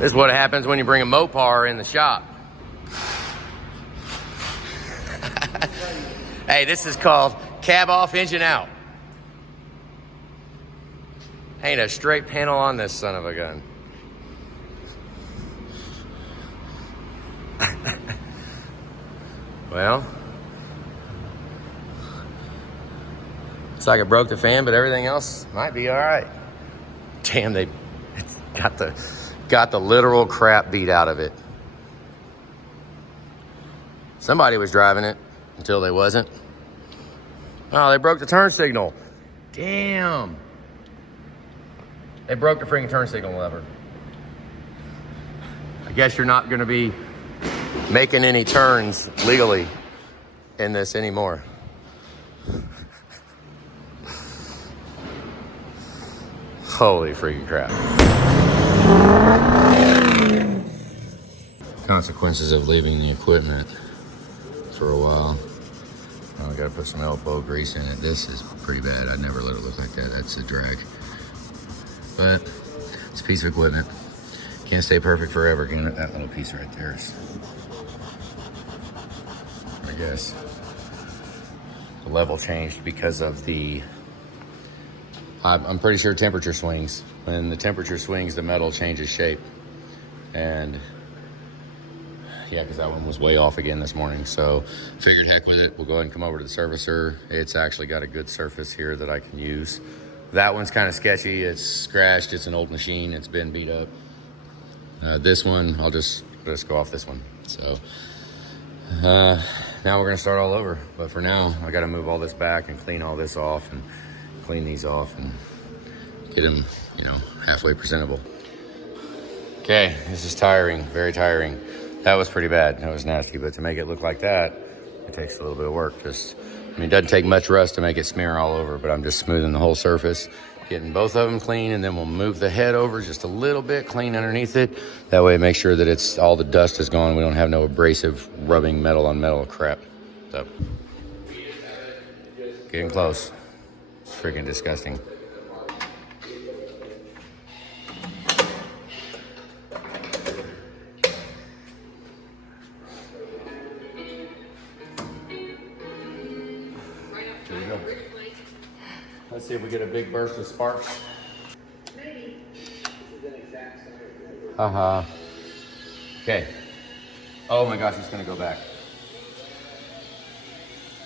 This is what happens when you bring a Mopar in the shop. Hey, this is called cab off, engine out. Ain't a straight panel on this son of a gun. Well, it's like it broke the fan, but everything else might be all right. Damn, they got the literal crap beat out of it. Somebody was driving it until they wasn't. Oh, they broke the turn signal. Damn. They broke the freaking turn signal lever. I guess you're not gonna be making any turns legally in this anymore. Holy freaking crap. Consequences of leaving the equipment for a while. I gotta put some elbow grease in it. This is pretty bad. I'd never let it look like that. That's a drag. But it's a piece of equipment. Can't stay perfect forever. That little piece right there is, I guess, the level changed because of the, I'm pretty sure temperature swings. When the temperature swings, the metal changes shape. And yeah, because that one was way off again this morning. So figured heck with it. We'll go ahead and come over to the servicer. It's actually got a good surface here that I can use. That one's kind of sketchy. It's scratched. It's an old machine. It's been beat up. This one, I'll just go off this one. So now we're gonna start all over. But for now, I gotta move all this back and clean all this off and clean these off and get them, you know, halfway presentable. Okay, this is tiring, very tiring. That was pretty bad. That was nasty, but to make it look like that, it takes a little bit of work. I mean, it doesn't take much rust to make it smear all over, but I'm just smoothing the whole surface, getting both of them clean, and then we'll move the head over just a little bit, clean underneath it. That way, make sure that it's all the dust is gone. We don't have no abrasive rubbing metal on metal crap. So, getting close. It's freaking disgusting. Let's see if we get a big burst of sparks. Maybe. Haha. Okay. Oh my gosh, it's gonna go back.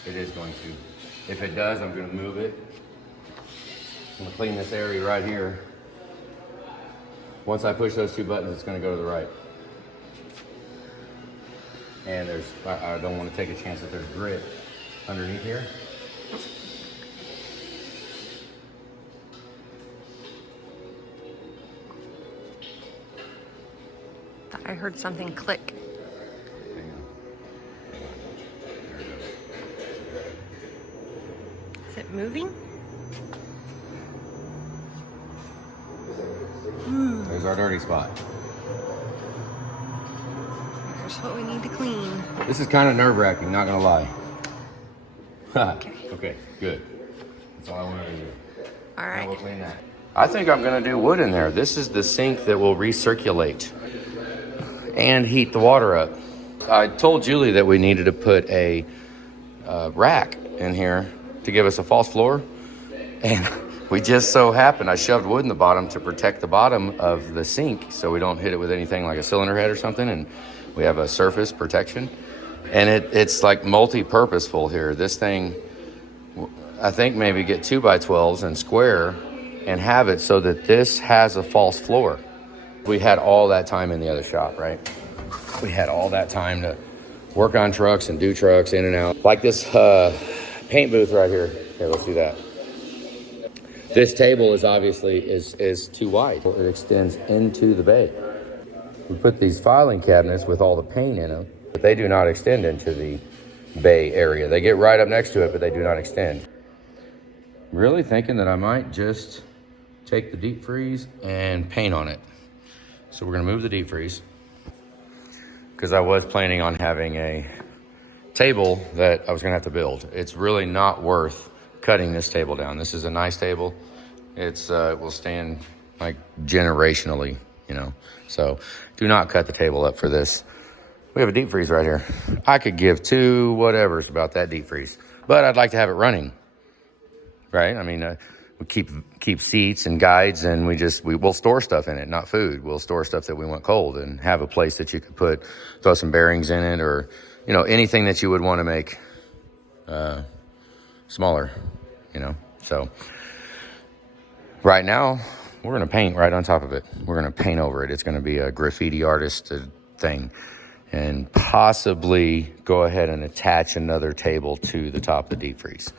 It is going to. If it does, I'm gonna move it. I'm gonna clean this area right here. Once I push those two buttons, it's gonna go to the right. And I don't want to take a chance that there's grit underneath here. I heard something click. Is it moving? There's our dirty spot. Here's what we need to clean. This is kind of nerve-wracking, not gonna lie. Okay, good. That's all I wanted to do. All right. Now we'll clean that. I think I'm gonna do wood in there. This is the sink that will recirculate and heat the water up. I told Julie that we needed to put a rack in here to give us a false floor. And we just so happened, I shoved wood in the bottom to protect the bottom of the sink so we don't hit it with anything like a cylinder head or something, and we have a surface protection. And it's like multi-purposeful here. This thing, I think maybe get 2x12s and square and have it so that this has a false floor. We had all that time in the other shop, right? We had all that time to work on trucks and do trucks in and out. Like this paint booth right here. Okay, let's do that. This table is obviously is too wide. It extends into the bay. We put these filing cabinets with all the paint in them, but they do not extend into the bay area. They get right up next to it, but they do not extend. Really thinking that I might just take the deep freeze and paint on it. So we're gonna move the deep freeze because I was planning on having a table that I was gonna have to build. It's really not worth cutting this table down. This is a nice table. It will stand like generationally you know. So do not cut the table up for this. We have a deep freeze right here. I could give two whatevers about that deep freeze, but I'd like to have it running, right? I mean, we keep seats and guides, and we'll store stuff in it, not food. We'll store stuff that we want cold, and have a place that you could throw some bearings in it, or, you know, anything that you would want to make smaller, you know. So right now we're going to paint right on top of it. We're going to paint over it. It's going to be a graffiti artist thing, and possibly go ahead and attach another table to the top of the deep freeze.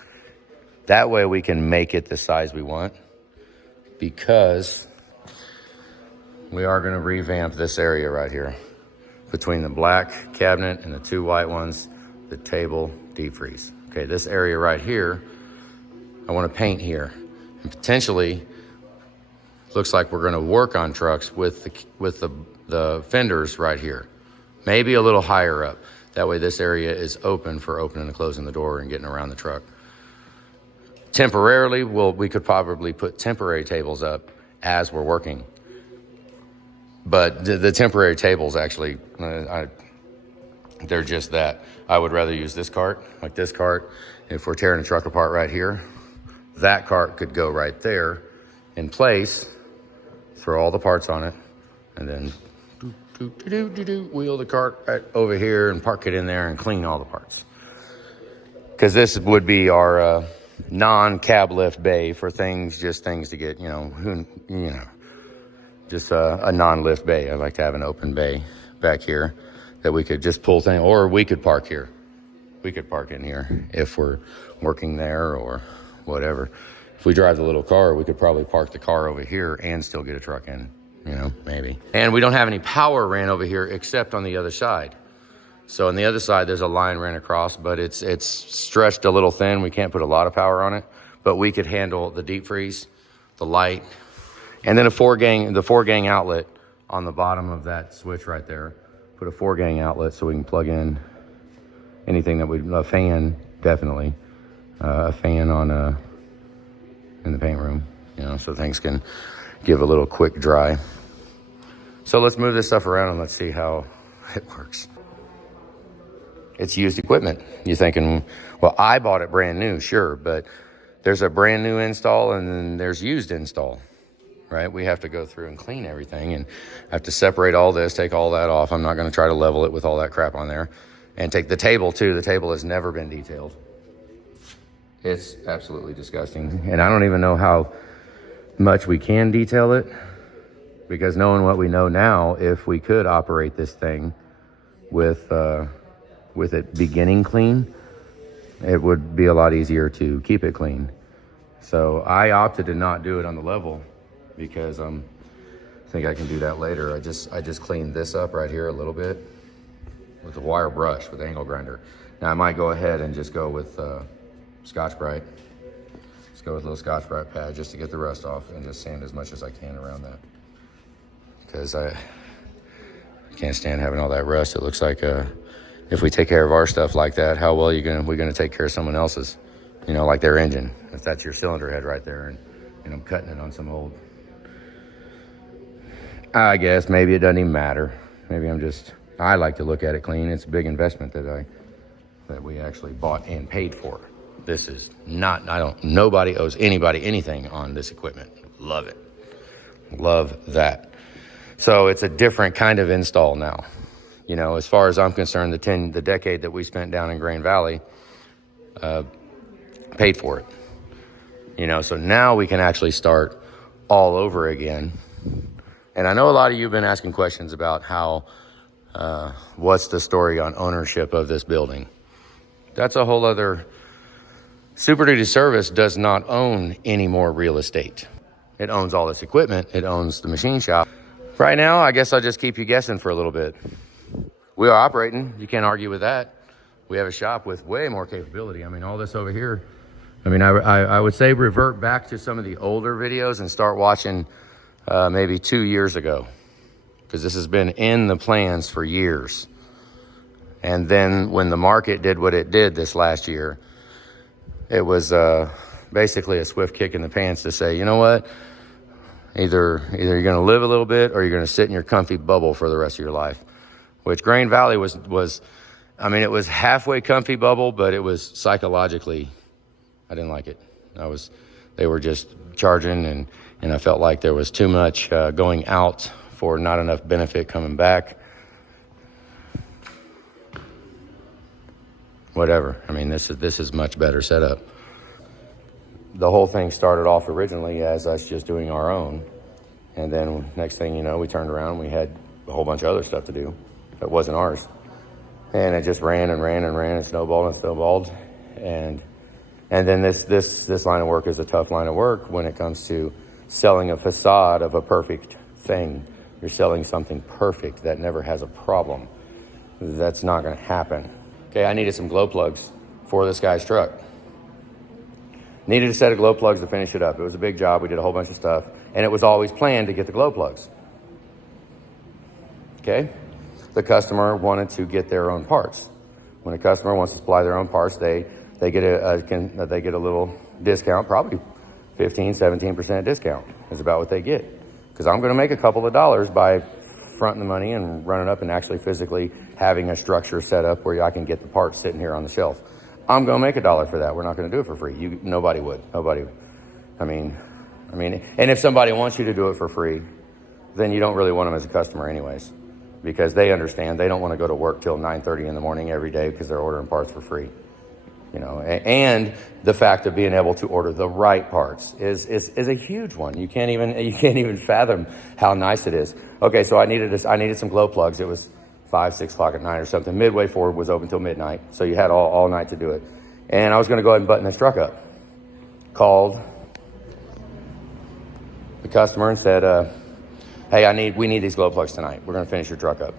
That way we can make it the size we want, because we are going to revamp this area right here between the black cabinet and the two white ones, the table, deep freeze. Okay, this area right here, I want to paint here, and potentially looks like we're going to work on trucks with the fenders right here, maybe a little higher up. That way this area is open for opening and closing the door and getting around the truck. Temporarily, we could probably put temporary tables up as we're working. But the temporary tables actually, they're just that. I would rather use this cart, like this cart. If we're tearing a truck apart right here, that cart could go right there in place, throw all the parts on it, and then wheel the cart right over here and park it in there and clean all the parts. Because this would be our non-cab lift bay for things to get, just a non-lift bay. I'd like to have an open bay back here that we could just pull things, or we could park here. We could park in here if we're working there or whatever. If we drive the little car, we could probably park the car over here and still get a truck in, maybe. And we don't have any power ran over here except on the other side. So on the other side, there's a line ran across, but it's stretched a little thin. We can't put a lot of power on it, but we could handle the deep freeze, the light, and then the 4-gang outlet on the bottom of that switch right there. Put a 4-gang outlet so we can plug in anything a fan, definitely, a fan in the paint room, so things can give a little quick dry. So let's move this stuff around and let's see how it works. It's used equipment. You're thinking, well, I bought it brand new, sure, but there's a brand new install and then there's used install, right? We have to go through and clean everything and have to separate all this, take all that off. I'm not going to try to level it with all that crap on there. And take the table too. The table has never been detailed. It's absolutely disgusting. And I don't even know how much we can detail it, because knowing what we know now, if we could operate this thing with it beginning clean, it would be a lot easier to keep it clean. So I opted to not do it on the level because I think I can do that later. I just cleaned this up right here a little bit with a wire brush with angle grinder. Now I might go ahead and just go with Scotch-Brite. Let's go with a little Scotch-Brite pad just to get the rust off and just sand as much as I can around that, because I can't stand having all that rust. It looks like if we take care of our stuff like that, how well we're gonna take care of someone else's, like their engine. If that's your cylinder head right there, and I'm cutting it on some old, I guess maybe it doesn't even matter. Maybe I like to look at it clean. It's a big investment that we actually bought and paid for. This is not, nobody owes anybody anything on this equipment. Love it. Love that. So it's a different kind of install now. As far as I'm concerned, the decade that we spent down in Grain Valley paid for it. So now we can actually start all over again. And I know a lot of you have been asking questions about what's the story on ownership of this building. That's a whole other. Super Duty Service does not own any more real estate. It owns all this equipment. It owns the machine shop. Right now, I guess I'll just keep you guessing for a little bit. We are operating. You can't argue with that. We have a shop with way more capability. All this over here. I would say revert back to some of the older videos and start watching maybe 2 years ago, because this has been in the plans for years. And then when the market did what it did this last year, it was basically a swift kick in the pants to say, you know what? Either you're going to live a little bit or you're going to sit in your comfy bubble for the rest of your life. Which Grain Valley was, I mean, it was halfway comfy bubble, but it was psychologically, I didn't like it. They were just charging, and I felt like there was too much going out for not enough benefit coming back. Whatever. I mean, this is much better setup. The whole thing started off originally as us just doing our own. And then next thing you know, we turned around, we had a whole bunch of other stuff to do that wasn't ours. And it just ran and ran and ran and snowballed and snowballed. And then this line of work is a tough line of work when it comes to selling a facade of a perfect thing. You're selling something perfect that never has a problem. That's not going to happen. Okay, I needed some glow plugs for this guy's truck. Needed a set of glow plugs to finish it up. It was a big job. We did a whole bunch of stuff. And it was always planned to get the glow plugs. Okay? The customer wanted to get their own parts. When a customer wants to supply their own parts, they get a little discount, probably 15-17% discount is about what they get. Because I'm going to make a couple of dollars by fronting the money and running up and actually physically having a structure set up where I can get the parts sitting here on the shelf. I'm going to make $1 for that. We're not going to do it for free. Nobody would. Nobody. I mean, and if somebody wants you to do it for free, then you don't really want them as a customer anyways, because they understand they don't want to go to work till 9:30 in the morning every day because they're ordering parts for free. You know, and the fact of being able to order the right parts is a huge one. You can't even fathom how nice it is. Okay, so I needed some glow plugs. It was 5-6 o'clock at night or something. Midway Ford was open till midnight, so you had all night to do it. And I was going to go ahead and button this truck up. Called the customer and said, "Hey, we need these glow plugs tonight. We're going to finish your truck up."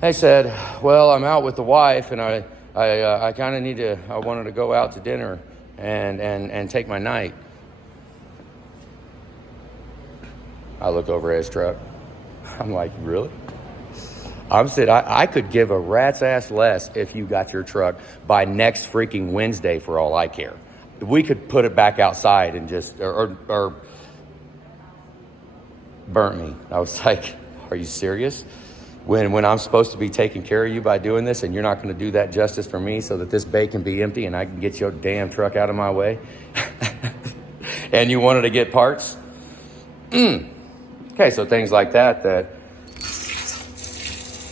They said, "Well, I'm out with the wife, and I kind of I wanted to go out to dinner and take my night." I look over at his truck. I'm like, really? I could give a rat's ass less if you got your truck by next freaking Wednesday for all I care. We could put it back outside and just, or burnt me. I was like, are you serious? When I'm supposed to be taking care of you by doing this, and you're not going to do that justice for me so that this bay can be empty and I can get your damn truck out of my way? And you wanted to get parts? Okay, so things like that.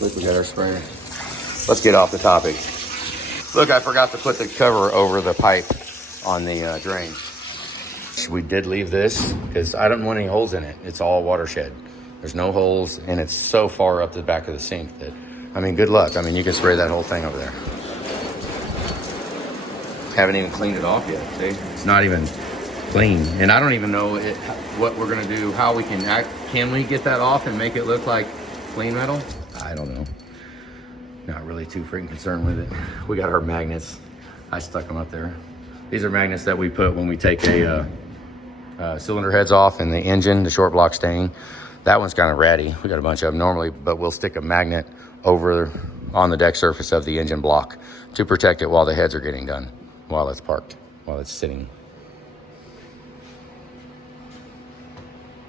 Look, we got our sprayer. Let's get off the topic. Look, I forgot to put the cover over the pipe on the drain. We did leave this because I don't want any holes in it. It's all watershed. There's no holes, and it's so far up the back of the sink that, I mean, good luck. I mean, you can spray that whole thing over there. Haven't even cleaned it off yet. See? It's not even clean. And I don't even know what we're going to do, how we can we get that off and make it look like clean metal? I don't know. Not really too freaking concerned with it. We got our magnets. I stuck them up there. These are magnets that we put when we take a cylinder heads off in the engine, the short block staying. That one's kind of ratty. We got a bunch of them normally, but we'll stick a magnet over on the deck surface of the engine block to protect it while the heads are getting done, while it's parked, while it's sitting.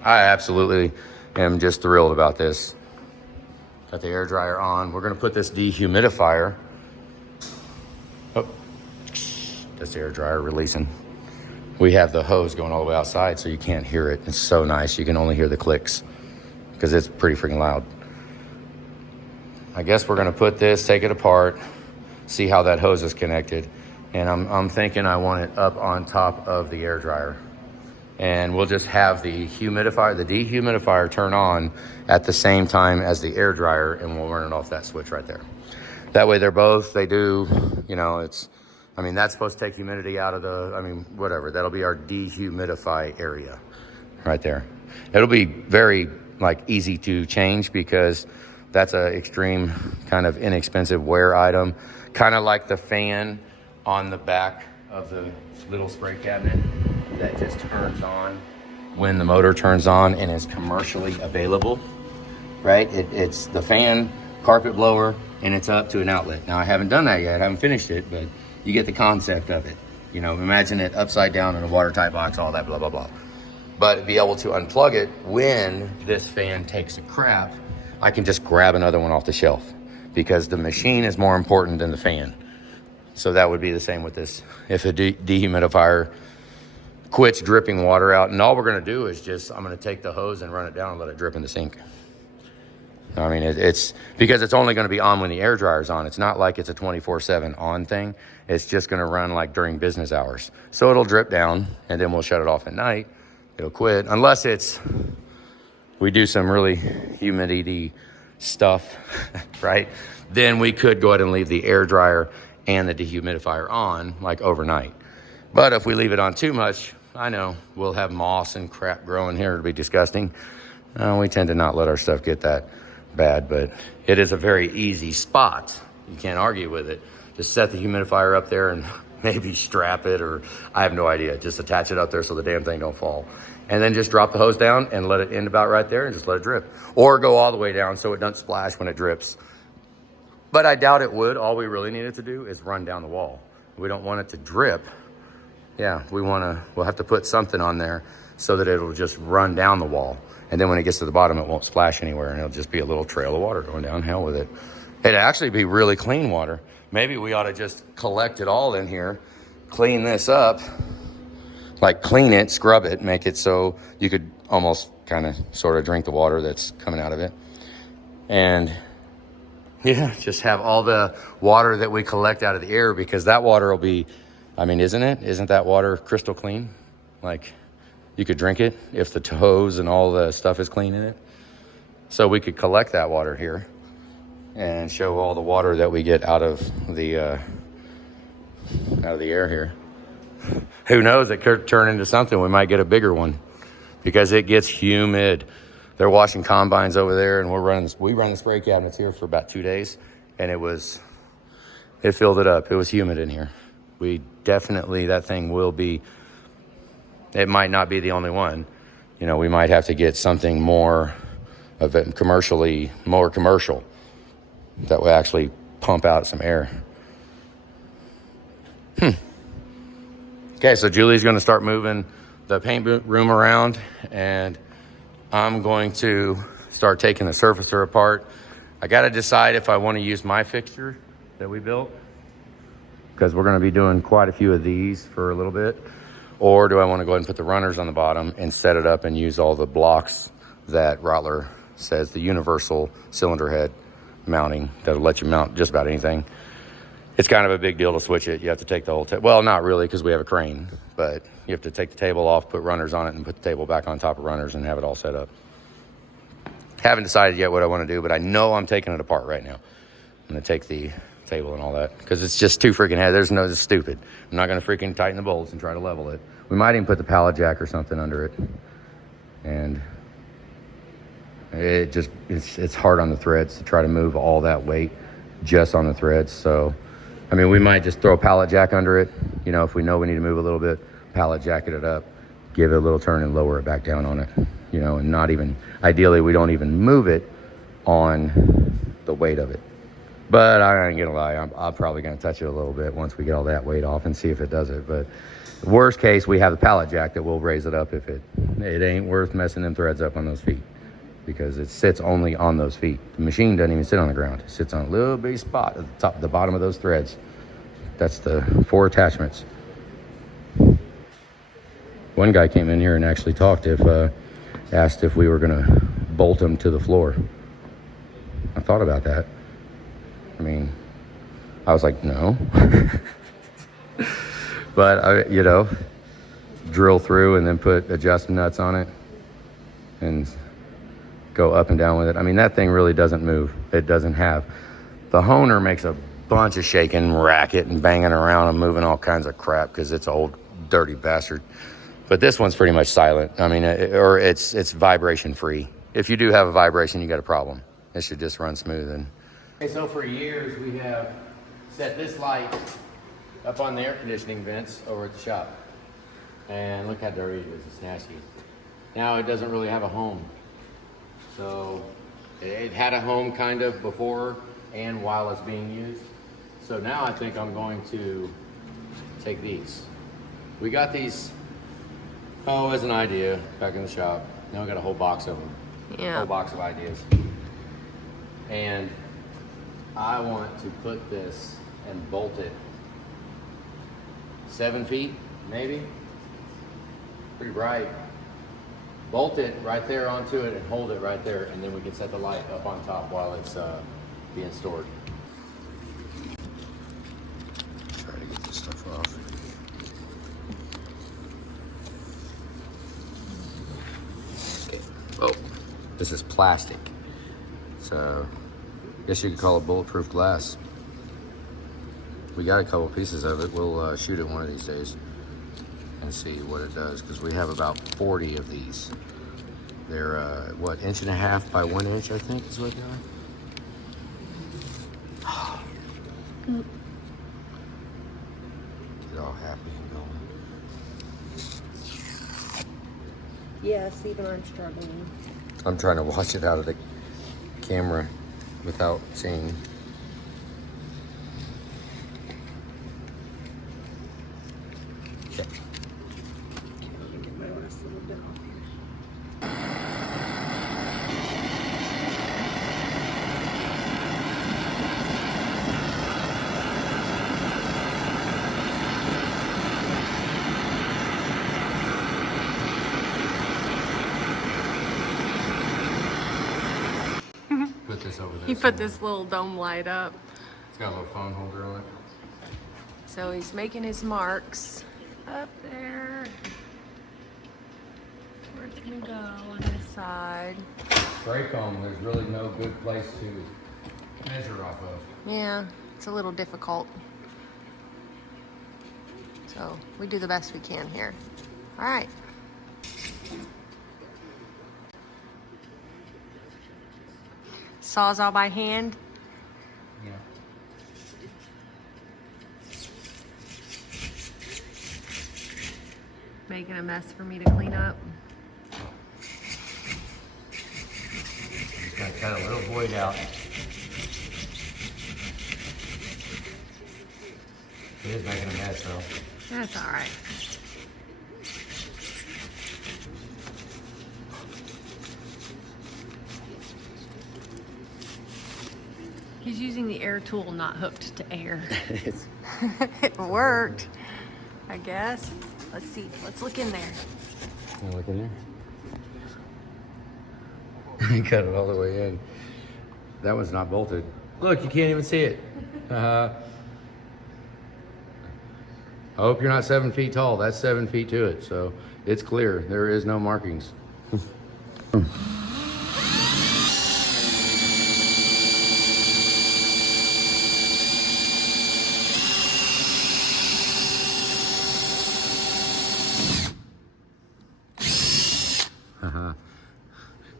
I absolutely am just thrilled about this. Got the air dryer on. We're gonna put this dehumidifier. Oh, that's the air dryer releasing. We have the hose going all the way outside so you can't hear it. It's so nice. You can only hear the clicks because it's pretty freaking loud. I guess we're gonna put this, take it apart, see how that hose is connected. And I'm thinking I want it up on top of the air dryer. And we'll just have the humidifier, the dehumidifier turn on at the same time as the air dryer, and we'll run it off that switch right there. That way they do, you know, that's supposed to take humidity out of whatever. That'll be our dehumidify area right there. It'll be very easy to change because that's an extreme kind of inexpensive wear item. Kind of like the fan on the back of the little spray cabinet that just turns on when the motor turns on and is commercially available, right? It's the fan, carpet blower, and it's up to an outlet. Now, I haven't done that yet. I haven't finished it, but you get the concept of it. You know, imagine it upside down in a watertight box, all that blah, blah, blah. but be able to unplug it when this fan takes a crap. I can just grab another one off the shelf because the machine is more important than the fan. So that would be the same with this. If a dehumidifier quits dripping water out, and all we're gonna do is just, I'm gonna take the hose and run it down and let it drip in the sink. I mean, it's because it's only gonna be on when the air dryer's on. It's not like it's a 24/7 on thing. It's just gonna run like during business hours. So it'll drip down and then we'll shut it off at night. It'll quit, unless we do some really humidity stuff, right? Then we could go ahead and leave the air dryer and the dehumidifier on like overnight. But if we leave it on too much, I know we'll have moss and crap growing here. It'll be disgusting. We tend to not let our stuff get that bad, but it is a very easy spot. You can't argue with it. Just set the humidifier up there and maybe strap it, or I have no idea. Just attach it up there so the damn thing don't fall. And then just drop the hose down and let it end about right there and just let it drip. Or go all the way down so it doesn't splash when it drips. But I doubt it would. All we really need it to do is run down the wall. We don't want it to drip. Yeah, we'll have to put something on there so that it'll just run down the wall. And then when it gets to the bottom, it won't splash anywhere and it'll just be a little trail of water going down. Hell with it. It'd actually be really clean water. Maybe we ought to just collect it all in here, clean this up, like clean it, scrub it, make it so you could almost kind of sort of drink the water that's coming out of it. And yeah, just have all the water that we collect out of the air, because that water will be, I mean, isn't that water crystal clean? Like you could drink it if the hose and all the stuff is clean in it. So we could collect that water here and show all the water that we get out of the air here. Who knows, it could turn into something. We might get a bigger one because it gets humid. They're washing combines over there, and we run the spray cabinets here for about 2 days, and it filled it up. It was humid in here. That thing will be, it might not be the only one. You know, we might have to get something more of it more commercial that will actually pump out some air. Okay, so Julie's going to start moving the paint room around, and I'm going to start taking the surfacer apart. I got to decide if I want to use my fixture that we built, because we're going to be doing quite a few of these for a little bit, or do I want to go ahead and put the runners on the bottom and set it up and use all the blocks that Rottler says, the universal cylinder head mounting that'll let you mount just about anything. It's kind of a big deal to switch it. You have to take the whole table. Well, not really, because we have a crane, but you have to take the table off, put runners on it, and put the table back on top of runners and have it all set up. Haven't decided yet what I want to do, but I know I'm taking it apart right now. I'm going to take the table and all that, because it's just too freaking heavy. It's stupid. I'm not going to freaking tighten the bolts and try to level it. We might even put the pallet jack or something under it. And it's hard on the threads to try to move all that weight just on the threads. So I mean, we might just throw a pallet jack under it. You know, if we know we need to move a little bit, pallet jacket it up, give it a little turn and lower it back down on it. You know, and not even, ideally we don't even move it on the weight of it. But I ain't gonna lie, I'm probably gonna touch it a little bit once we get all that weight off and see if it does it. But worst case, we have the pallet jack that will raise it up if it ain't worth messing them threads up on those feet, because it sits only on those feet. The machine doesn't even sit on the ground. It sits on a little bitty spot at the bottom of those threads. That's the 4 attachments. One guy came in here and actually asked if we were gonna bolt them to the floor. I thought about that. I mean, I was like, no. But drill through and then put adjust nuts on it and go up and down with it. I mean, that thing really doesn't move. It doesn't have. The honer makes a bunch of shaking, racket, and banging around and moving all kinds of crap because it's an old, dirty bastard. But this one's pretty much silent. I mean, it's vibration free. If you do have a vibration, you got a problem. It should just run smooth. Okay, so for years we have set this light up on the air conditioning vents over at the shop. And look how dirty it is. It's nasty. Now it doesn't really have a home. So it had a home kind of before and while it's being used. So now I think I'm going to take these. We got these Oh, as an idea, back in the shop. Now I got a whole box of them. Yeah. Whole box of ideas. And I want to put this and bolt it 7 feet, maybe. Pretty bright. Bolt it right there onto it and hold it right there, and then we can set the light up on top while it's being stored. Try to get this stuff off. Okay. Oh, this is plastic. So, I guess you could call it bulletproof glass. We got a couple pieces of it. We'll shoot it one of these days and see what it does, because we have about 40 of these. They're what, 1.5 inches by 1 inch, I think is what they are. Get all happy and going. Yes, even I'm struggling. I'm trying to watch it out of the camera without seeing. Okay. Get my last little bit off here. Put this over there. He put this little dome light up. It's got a little phone holder on it. So he's making his marks up there. Where can we go on this side? Spray foam, there's really no good place to measure off of. Yeah, it's a little difficult. So we do the best we can here. All right. Sawzall by hand. Yeah. Making a mess for me to clean up. Just gotta cut a little void out. It is making a mess though. That's all right. He's using the air tool, not hooked to air. It worked, I guess. Let's see. Let's look in there. Can I look in there? He cut it all the way in. That one's not bolted. Look, you can't even see it. I hope you're not 7 feet tall. That's 7 feet to it, so it's clear. There is no markings.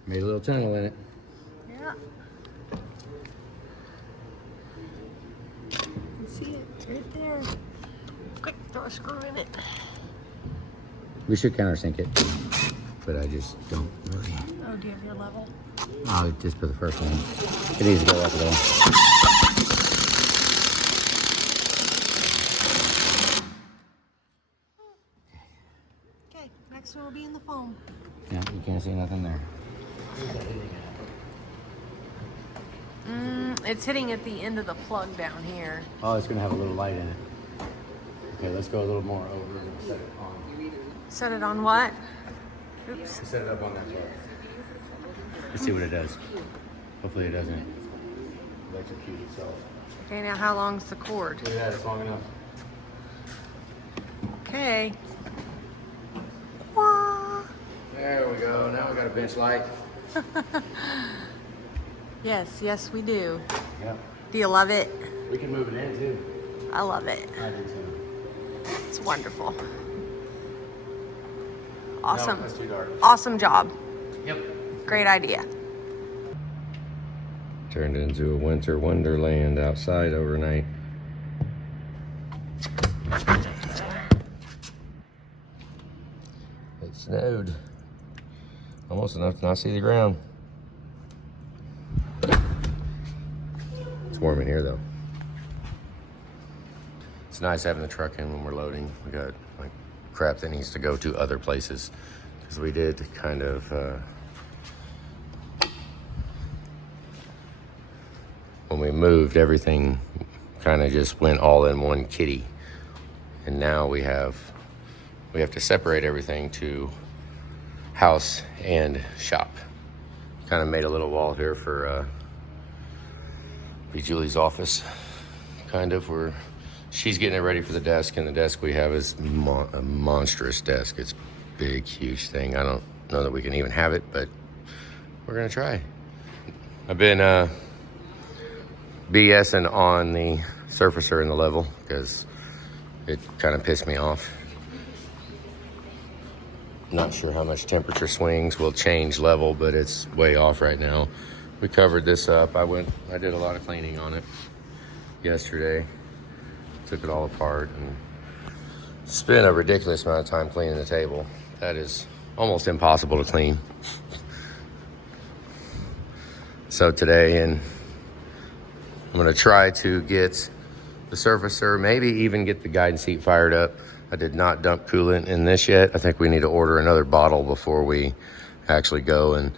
Made a little tunnel in it. Yeah. You can see it right there. Quick, throw a screw in it. We should countersink it, but I just don't really. Oh, do you have your level? I'll just put the first one. It needs to go up a little. Okay, next one will be in the foam. Yeah, you can't see nothing there. It's hitting at the end of the plug down here. Oh, it's gonna have a little light in it. Okay, let's go a little more over and set it on. Set it on what? Oops. Set it up on that chart. Let's see what it does. Hopefully it doesn't electrocute itself. Okay, now how long's the cord? Yeah, it's long enough. Okay. Wah. There we go. Now we got a bench light. Yes, yes we do. Yep. Do you love it? We can move it in too. I love it. I do too. It's wonderful. Awesome. No, that's too dark. Awesome job. Yep. Great idea. Turned into a winter wonderland outside overnight. It snowed. Almost enough to not see the ground. It's warm in here though. It's nice having the truck in when we're loading. We got like crap that needs to go to other places. Because we did kind of, when we moved, everything kind of just went all in one kitty. And now we have to separate everything to house and shop. Kind of made a little wall here for Julie's office, kind of, where she's getting it ready for the desk, and the desk we have is a monstrous desk. It's a big, huge thing. I don't know that we can even have it, but we're gonna try. I've been BSing on the surfacer in the level because it kind of pissed me off. Not sure how much temperature swings will change level, but it's way off right now. We covered this up. I did a lot of cleaning on it yesterday. Took it all apart and spent a ridiculous amount of time cleaning the table. That is almost impossible to clean. So today, and I'm gonna try to get the surfacer, maybe even get the guidance seat fired up. I did not dump coolant in this yet. I think we need to order another bottle before we actually go. And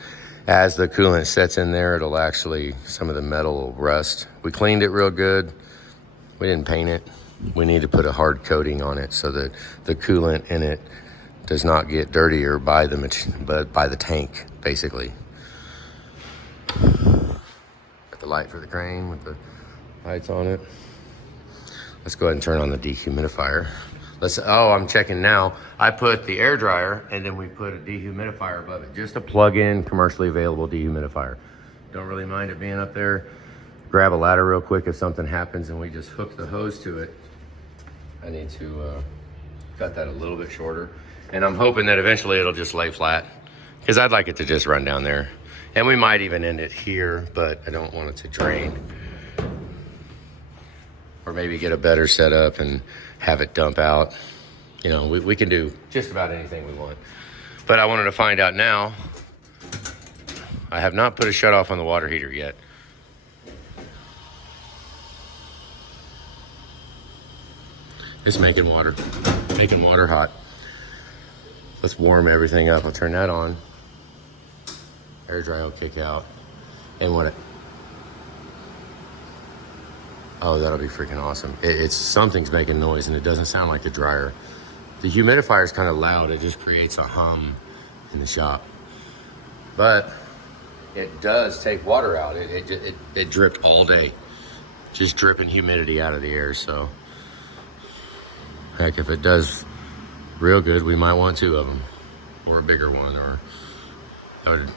as the coolant sets in there, it'll actually, some of the metal will rust. We cleaned it real good. We didn't paint it. We need to put a hard coating on it so that the coolant in it does not get dirtier by the tank, basically. Got the light for the crane with the lights on it. Let's go ahead and turn on the dehumidifier. I'm checking now. I put the air dryer and then we put a dehumidifier above it. Just a plug-in, commercially available dehumidifier. Don't really mind it being up there. Grab a ladder real quick if something happens and we just hook the hose to it. I need to cut that a little bit shorter. And I'm hoping that eventually it'll just lay flat because I'd like it to just run down there. And we might even end it here, but I don't want it to drain. Or maybe get a better setup and have it dump out. You know, we can do just about anything we want. But I wanted to find out now. I have not put a shut off on the water heater yet. It's making water hot. Let's warm everything up. I'll turn that on. Air dry will kick out. And oh, that'll be freaking awesome. It's something's making noise and it doesn't sound like the dryer. The humidifier is kind of loud. It just creates a hum in the shop. But it does take water out. It dripped all day. Just dripping humidity out of the air. So heck, if it does real good, we might want 2 of them or a bigger one, or I would.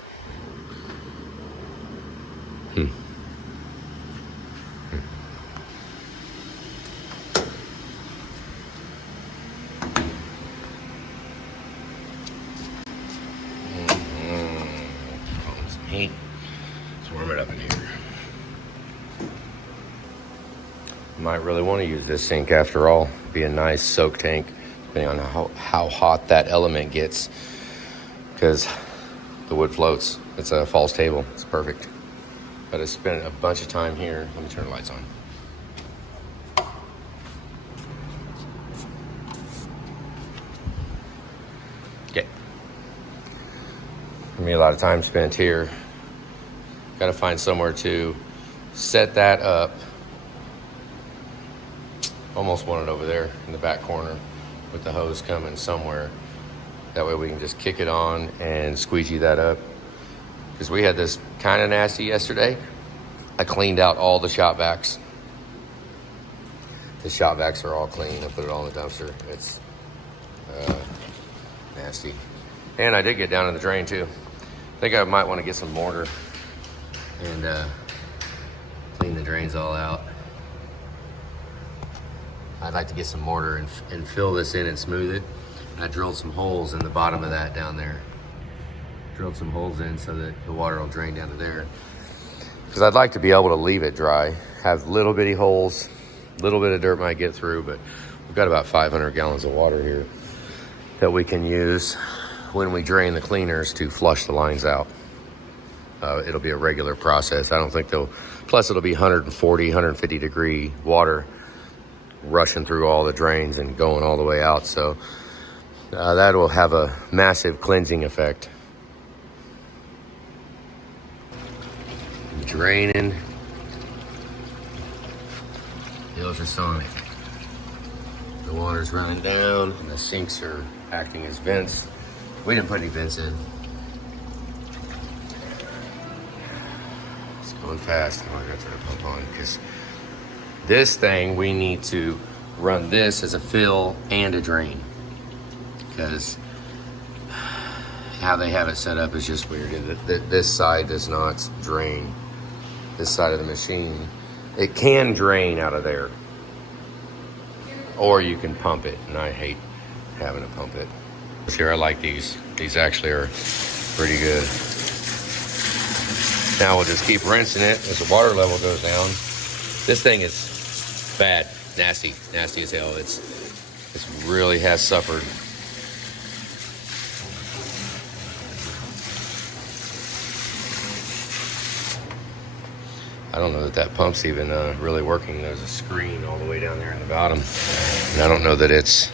Heat. Let's warm it up in here. Might really want to use this sink after all. Be a nice soak tank, depending on how hot that element gets, because the wood floats. It's a false table. It's perfect. But I spent a bunch of time here. Let me turn the lights on. Okay. Gonna be a lot of time spent here. Got to find somewhere to set that up. Almost want it over there in the back corner with the hose coming somewhere. That way we can just kick it on and squeegee that up. Because we had this kind of nasty yesterday. I cleaned out all the shop vacs. The shop vacs are all clean. I put it all in the dumpster. It's nasty. And I did get down in the drain too. I think I might want to get some mortar and clean the drains all out. I'd like to get some mortar and fill this in and smooth it. I drilled some holes in the bottom of that down there. Drilled some holes in so that the water will drain down to there. Because I'd like to be able to leave it dry. Have little bitty holes, little bit of dirt might get through, but we've got about 500 gallons of water here that we can use when we drain the cleaners to flush the lines out. It'll be a regular process. I don't think plus it'll be 140, 150 degree water rushing through all the drains and going all the way out. So That will have a massive cleansing effect. Draining. The ultrasonic. The water's running down and the sinks are acting as vents. We didn't put any vents in. It's going fast. I'm gonna turn the pump on because this thing, we need to run this as a fill and a drain. Because how they have it set up is just weird. This side does not drain. This side of the machine, it can drain out of there, or you can pump it, and I hate having to pump it. Here, I like these. These actually are pretty good. Now we'll just keep rinsing it as the water level goes down. This thing is bad, nasty as hell. It's really has suffered. I don't know that that pump's even really working. There's a screen all the way down there in the bottom. And I don't know that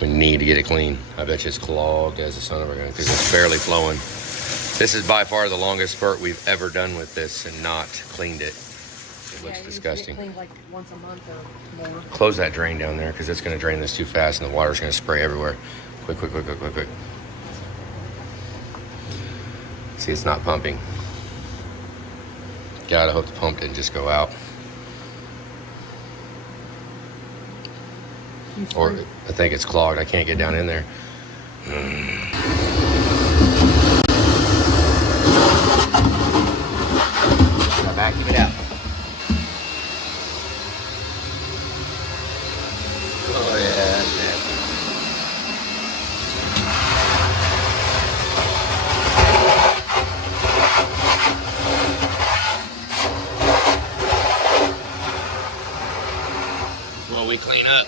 we need to get it clean. I bet you it's clogged as the son of a gun because it's barely flowing. This is by far the longest spurt we've ever done with this and not cleaned it. It looks disgusting. Cleaned like once a month or more. Close that drain down there because it's going to drain this too fast and the water's going to spray everywhere. Quick. See, it's not pumping. God, I hope the pump didn't just go out. Or I think it's clogged. I can't get down in there. Now vacuum it out. Oh yeah, that's nasty. Well, we clean up.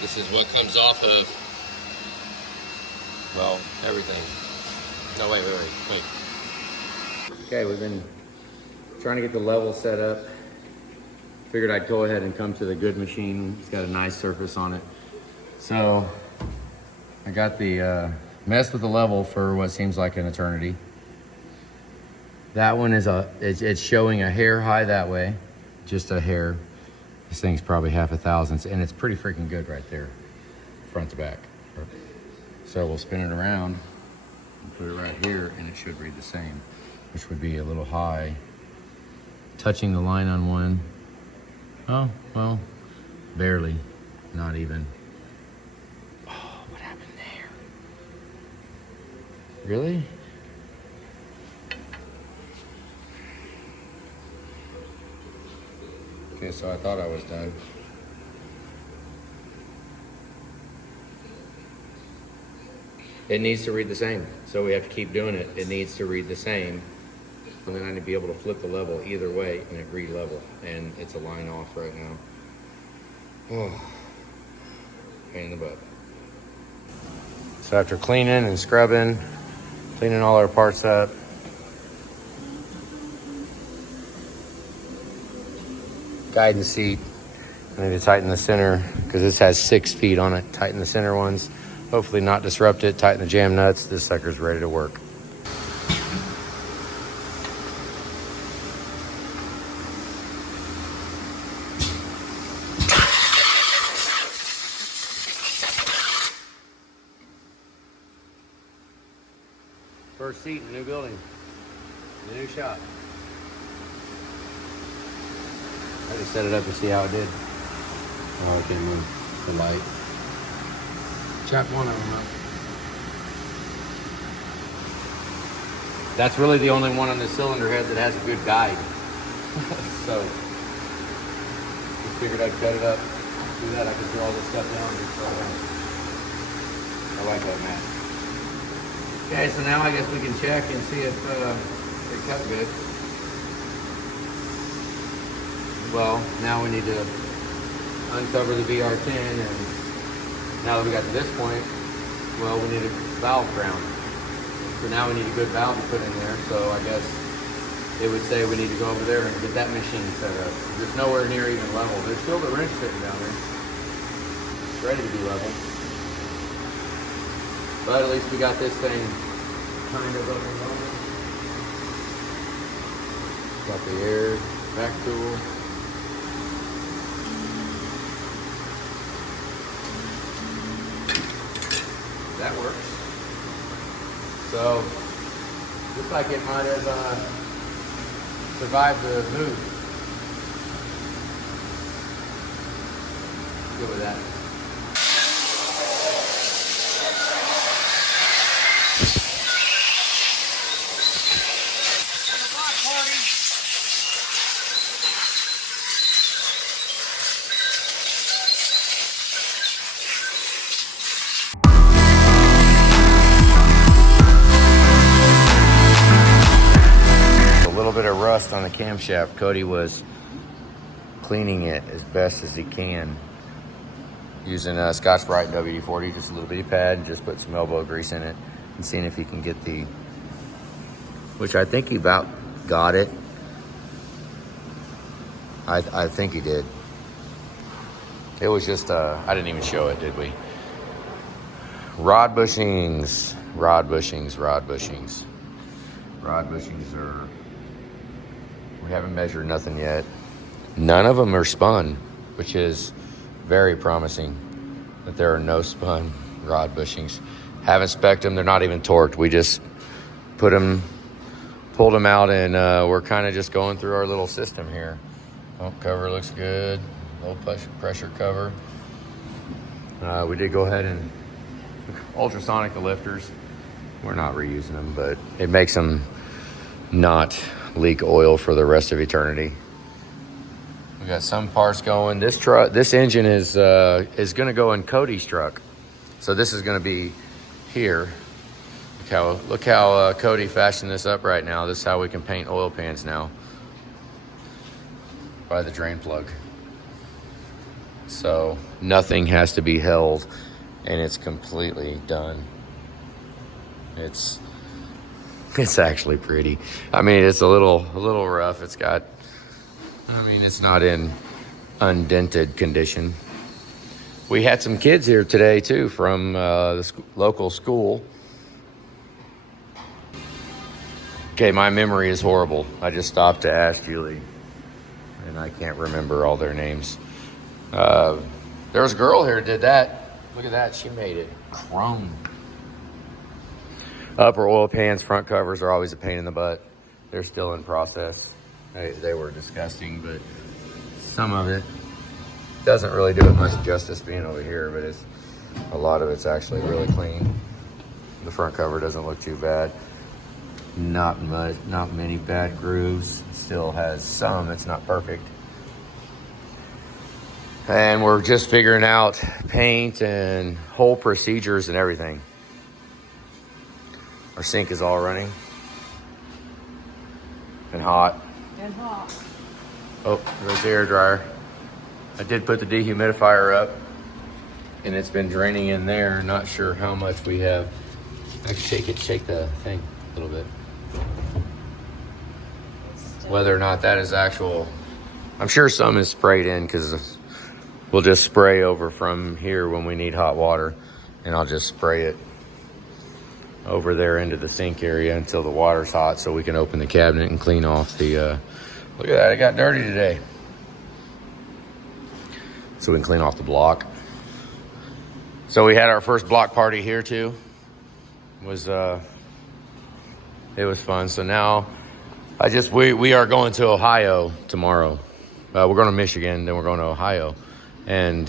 This is what comes off of, well, everything. No, wait. Okay, we've been trying to get the level set up. Figured I'd go ahead and come to the good machine. It's got a nice surface on it. So I got the, messed with the level for what seems like an eternity. That one is it's showing a hair high that way, just a hair. This thing's probably half a thousandth, and it's pretty freaking good right there, front to back. So we'll spin it around and put it right here, and it should read the same, which would be a little high. Touching the line on one. Oh, well, barely, not even. Oh, what happened there? Really? Okay, so I thought I was done. It needs to read the same, so we have to keep doing it. It needs to read the same. And then I need to be able to flip the level either way and it read level. And it's a line off right now. Oh, pain in the butt. So after cleaning and scrubbing, cleaning all our parts up, guidance seat, I need to tighten the center because this has 6 feet on it. Tighten the center ones, hopefully not disrupt it. Tighten the jam nuts. This sucker's ready to work. First seat in the new building, the new shop. I just set it up to see how it did. Oh, it didn't move the light. Chopped one of them up. That's really the only one on the cylinder head that has a good guide. So, just figured I'd cut it up. Do that, I could throw all this stuff down. I like that, man. Okay, so now I guess we can check and see if it cut good. Well, now we need to uncover the VR10, and now that we got to this point, well, we need a valve ground. So now we need a good valve to put in there, so I guess it would say we need to go over there and get that machine set up. There's nowhere near even level. There's still the wrench sitting down there. It's ready to be level. But at least we got this thing kind of up and running. Got the air back tool. That works. So, looks like it might have survived the move. Good with that. Bit of rust on the camshaft. Cody was cleaning it as best as he can using a Scotch-Brite WD-40, just a little bitty pad, just put some elbow grease in it and seeing if he can get the, which I think he about got it. I think he did. It was just I didn't even show it, did we? Rod bushings are, we haven't measured nothing yet. None of them are spun, which is very promising that there are no spun rod bushings. Haven't spec'd them, they're not even torqued. We just pulled them out, and we're kind of just going through our little system here. Pump cover looks good, low pressure cover. We did go ahead and ultrasonic the lifters. We're not reusing them, but it makes them not leak oil for the rest of eternity. We got some parts going. This engine is going to go in Cody's truck, so this is going to be here. Look how Cody fashioned this up right now. This is how we can paint oil pans now, by the drain plug. So nothing has to be held, and it's completely done. It's actually pretty. I mean, it's a little rough. It's not in undented condition. We had some kids here today too from the local school. Okay, my memory is horrible. I just stopped to ask Julie, and I can't remember all their names. There was a girl here that did that. Look at that, she made it chrome. Upper oil pans, front covers are always a pain in the butt. They're still in process. They were disgusting, but some of it doesn't really do it much justice being over here, but a lot of it's actually really clean. The front cover doesn't look too bad. Not many bad grooves. Still has some, it's not perfect. And we're just figuring out paint and whole procedures and everything. Our sink is all running and hot. Oh, there's the air dryer. I did put the dehumidifier up, and it's been draining in there. Not sure how much we have. I can shake the thing a little bit. Whether or not that is actual, I'm sure some is sprayed in, because we'll just spray over from here when we need hot water, and I'll just spray it over there into the sink area until the water's hot, so we can open the cabinet and clean off the, look at that, it got dirty today. So we can clean off the block. So we had our first block party here too. It was fun. So now we are going to Ohio tomorrow. We're going to Michigan, then we're going to Ohio. And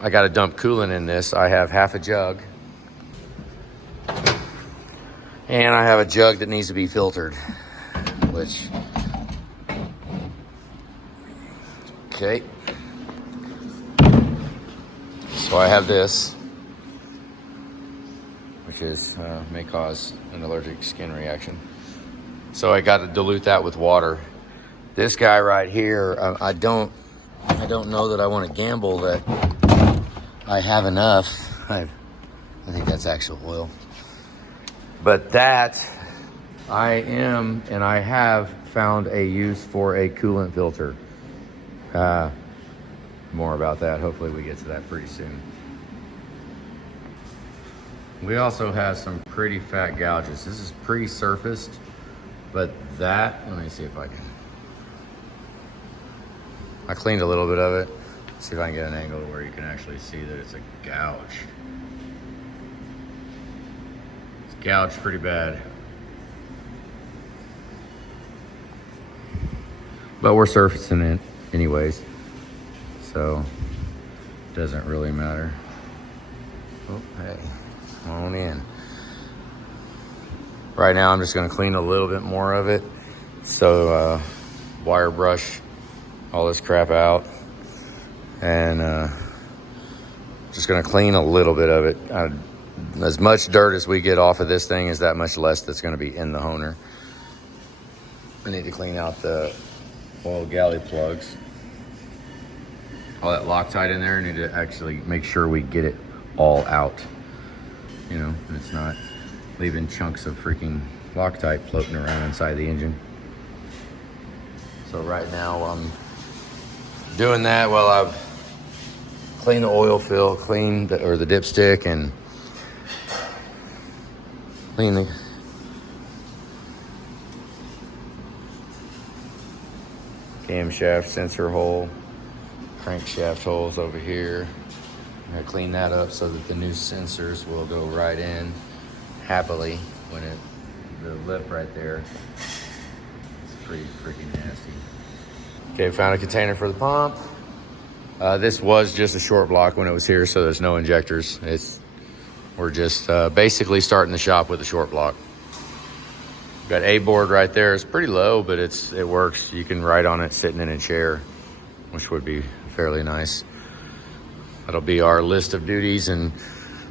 I got to dump coolant in this. I have half a jug. And I have a jug that needs to be filtered, which, okay. So I have this, which is, may cause an allergic skin reaction. So I got to dilute that with water. This guy right here, I don't know that I want to gamble that I have enough. I think that's actual oil. But that, I have found a use for a coolant filter. More about that. Hopefully we get to that pretty soon. We also have some pretty fat gouges. This is pre-surfaced, but that, let me see if I cleaned a little bit of it. See if I can get an angle where you can actually see that it's a gouge. It's gouged pretty bad. But we're surfacing it anyways, so it doesn't really matter. Oh, hey, come on in. Right now I'm just gonna clean a little bit more of it. So wire brush all this crap out, and just gonna clean a little bit of it. As much dirt as we get off of this thing is that much less that's gonna be in the honer. I need to clean out the oil galley plugs. All that Loctite in there, I need to actually make sure we get it all out. You know, and it's not leaving chunks of freaking Loctite floating around inside the engine. So right now I'm doing that while I've cleaned the oil fill, cleaned the dipstick, and clean the camshaft sensor hole, crankshaft holes over here. I'm gonna clean that up so that the new sensors will go right in happily when the lip right there. It's pretty freaking nasty. Okay, found a container for the pump. This was just a short block when it was here, so there's no injectors. We're just basically starting the shop with a short block. Got A board right there. It's pretty low, but it works. You can write on it sitting in a chair, which would be fairly nice. That'll be our list of duties and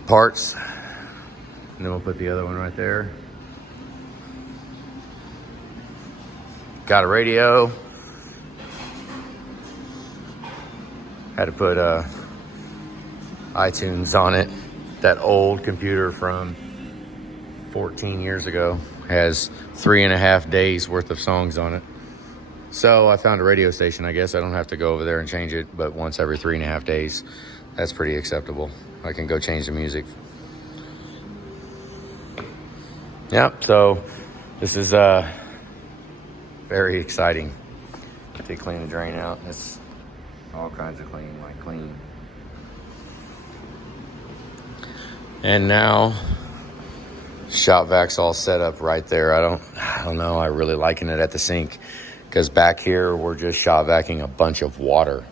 parts. And then we'll put the other one right there. Got a radio. Had to put iTunes on it. That old computer from 14 years ago has 3.5 days worth of songs on it. So I found a radio station. I guess I don't have to go over there and change it, but once every 3.5 days, that's pretty acceptable. I can go change the music. Yep, so this is very exciting to clean the drain out. It's all kinds of clean, like clean. And now shop vac's all set up right there. I don't know, I really liking it at the sink, because back here we're just shop vacuuming a bunch of water.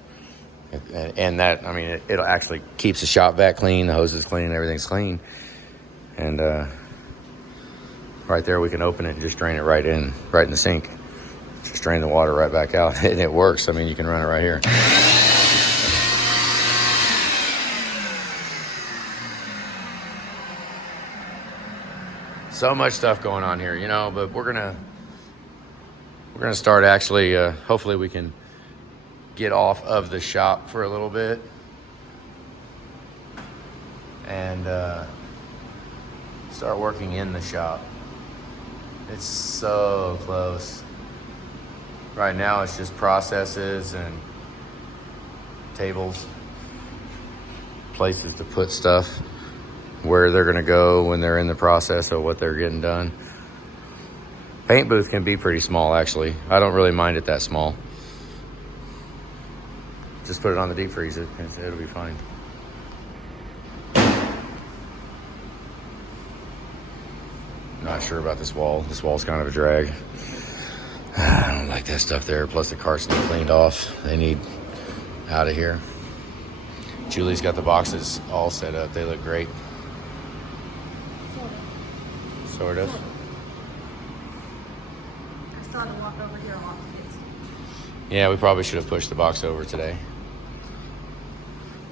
And that, I mean, it actually keeps the shop vac clean, the hose is clean, everything's clean. And right there we can open it and just drain it right in the sink. Just drain the water right back out, and it works. I mean, you can run it right here. So much stuff going on here, you know, but we're gonna start actually, hopefully we can get off of the shop for a little bit and start working in the shop. It's so close. Right now it's just processes and tables, places to put stuff, where they're gonna go when they're in the process of what they're getting done. Paint booth can be pretty small, actually. I don't really mind it that small. Just put it on the deep freeze, it'll be fine. Not sure about this wall. This wall's kind of a drag. I don't like that stuff there. Plus the carts need cleaned off. They need out of here. Julie's got the boxes all set up. They look great. Sort of. I saw them walk over here a lot today. Yeah, we probably should have pushed the box over today.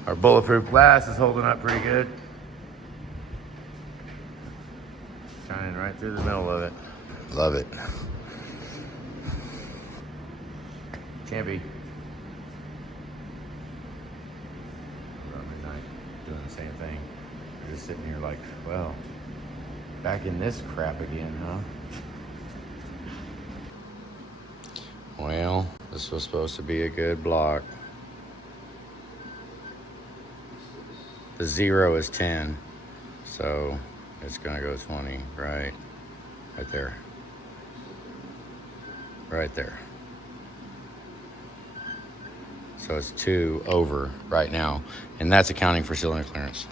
Our bulletproof glass is holding up pretty good. Shining right through the middle of it. Love it. Champy. Around midnight, doing the same thing. We're just sitting here like, well, back in this crap again, huh? Well, this was supposed to be a good block. The 0 is 10, so It's gonna go 20 right there. Right there. So it's 2 over right now, and that's accounting for cylinder clearance.